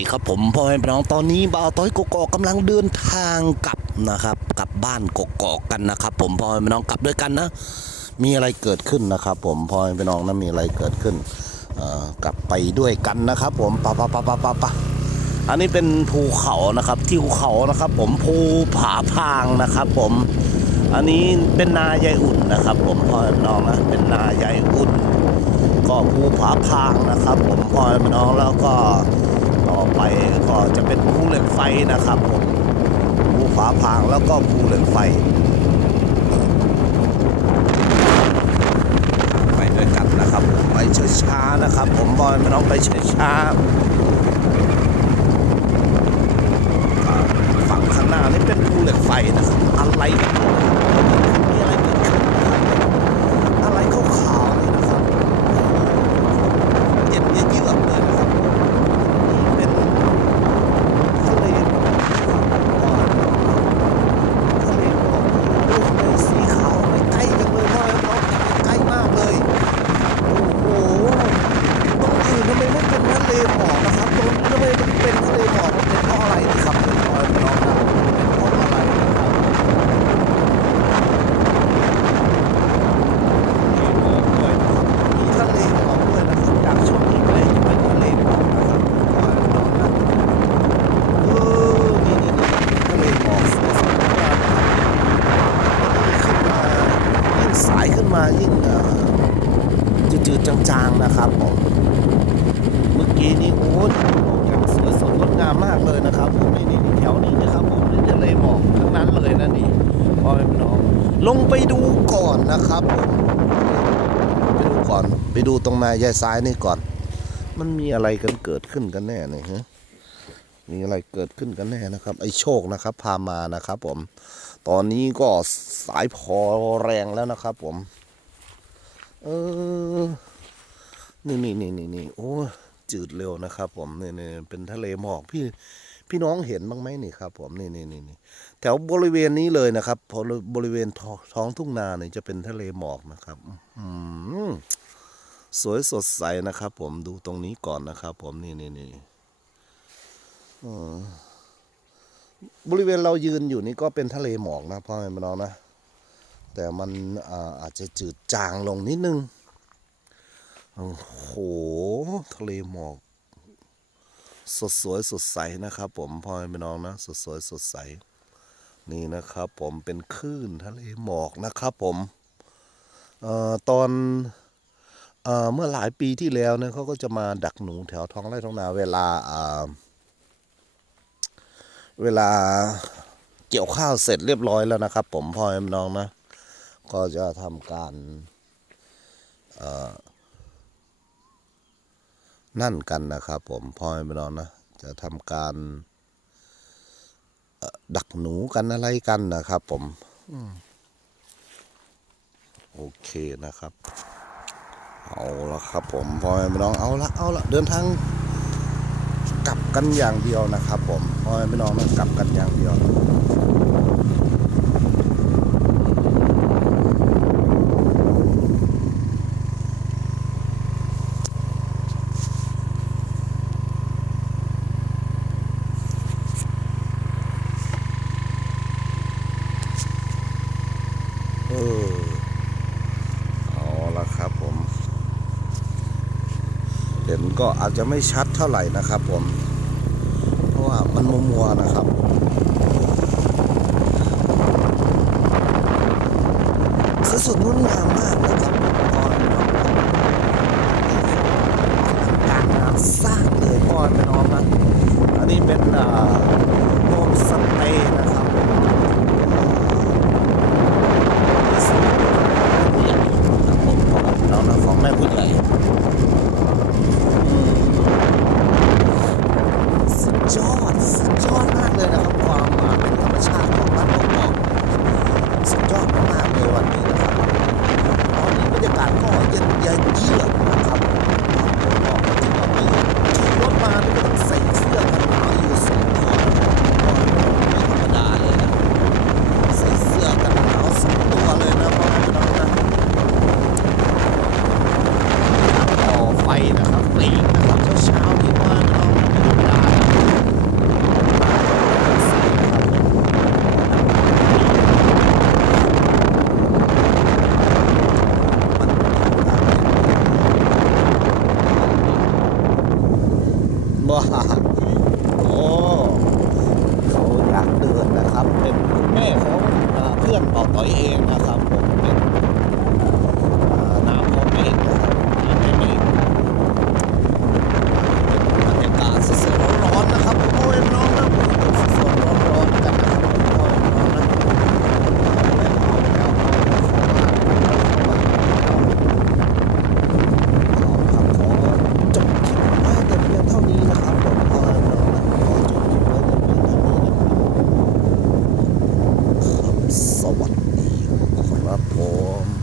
ดีครับผมพ่อแม่พี่น้องตอนนี้บ่าวต้อยกกอกกำลังเดินทางกลับนะครับ กลับบ้านกกอกกันนะครับ ผมพ่อแม่พี่น้องกลับด้วยกันนะ มีอะไรเกิดขึ้นนะครับ ผมพ่อแม่พี่น้องนะมีอะไรเกิดขึ้นกลับไปด้วยกันนะครับ ผมปะปะปะปะปะปะอันนี้เป็นภูเขานะครับ ที่ภูเขานะครับ ผมภูผาพางนะครับ ผม อันนี้เป็นนายายอุ่นนะครับ ผมพ่อแม่พี่น้องนะเป็นนายายอุ่น ก็ภูผาพางนะครับ ผมพ่อแม่พี่น้องแล้วก็ ต่อไปก็จะเป็นภูเหล็กไฟนะครับผมภูฝาพางแล้วก็ภูเหล็กไฟไปด้วยกันนะครับ ไปช้าๆนะครับ ผมพ่อแม่ต้องไปช้าๆฝั่งข้างหน้านี่เป็นภูเหล็กไฟนะครับอะไรกันมีอะไรเกิดขึ้นนะครับอะไรขาวๆเลยนะครับ เย็นเยือกเลยนะครับนี่เป็นทะเลทะเลหมอกโอ้โหสีขาวไม่ใกล้จังเลยพ่อแม่พี่น้องใกล้มากเลย โอ้โหตรงอื่นทำไมไม่เป็นทะเลหมอกนะครับตรงนี้ทำไมมันเป็นทะเลหมอกมันเป็นเพราะอะไรนะครับพ่อแม่พี่น้องนะเป็นเพราะอะไรนะครับมีหมอกด้วยนะครับมีทะเลหมอกด้วยนะครับจากช่วงนี้ไปจะเป็นทะเลหมอกนะครับพ่อแม่พี่น้องนะเออนี่นี่นี่ทะเลหมอกสวยๆมากนะครับยิ่งสายขึ้นมายิ่งเอ่อ จืดๆจางๆนะครับผม เมื่อกี้นี่โอ้ยอย่างสวยสดงดงามมากเลยนะครับผมนี่นี่แถวนี้นะครับผมนี่ทะเลหมอกทั้งนั้นเลยนะนี่พ่อแม่พี่น้องลงไปดูก่อนนะครับผมไปดูก่อนไปดูตรงนายายซ้ายนี่ก่อน มันมีอะไรกันเกิดขึ้นกันแน่เนี่ยฮะมีอะไรเกิดขึ้นกันแน่นะครับ ไอ้โชคนะครับ พามานะครับ ผม ตอนนี้ก็สายพอแรงแล้วนะครับ ผม เออ นี่นี่นี่นี่นี่โอ้จืดเร็วนะครับ ผมนี่นี่เป็นทะเลหมอกพี่พี่น้องเห็นบ้างไหมนี่ครับ ผมนี่นี่นี่นี่แถวบริเวณนี้เลยนะครับพอบริเวณท้องทุ่งนาเนี่ยจะเป็นทะเลหมอกนะครับ อืมสวยสดใสนะครับ ผมดูตรงนี้ก่อนนะครับ ผมนี่นี่นี่บริเวณเรายืนอยู่นี่ก็เป็นทะเลหมอกนะพ่อแม่พี่น้องนะแต่มันอาจจะจืดจางลงนิดนึง โอ้โห ทะเลหมอก สดสวยสดใสนะครับ ผมพ่อแม่พี่น้องนะ สดสวยสดใส นี่นะครับ ผมเป็นคลื่นทะเลหมอกนะครับ ผมเอ่อตอนเอ่อเมื่อหลายปีที่แล้วเนี่ยเขาก็จะมาดักหนูแถวท้องไร่ท้องนาเวลาเวลาเกี่ยวข้าวเสร็จเรียบร้อยแล้วนะครับ ผมพ่อแม่พี่น้องนะ ก็จะทำการเอ่อ นั่นกันนะครับผมพ่อแม่พี่น้องนะจะทำการเอ่อดักหนูกันอะไรกันนะครับผมอืมโอเคนะครับ เอาละครับผมพ่อแม่พี่น้องเอาละเอาละเดินทางกลับกันอย่างเดียวนะครับ ผมพ่อแม่พี่น้องนะกลับกันอย่างเดียว เออเอาละครับผม เห็น ก็อาจจะไม่ชัดเท่าไหร่นะครับผม เพราะว่ามันมัวๆนะครับสวยสดงดงามมากนะครับ họ tỏi A poem.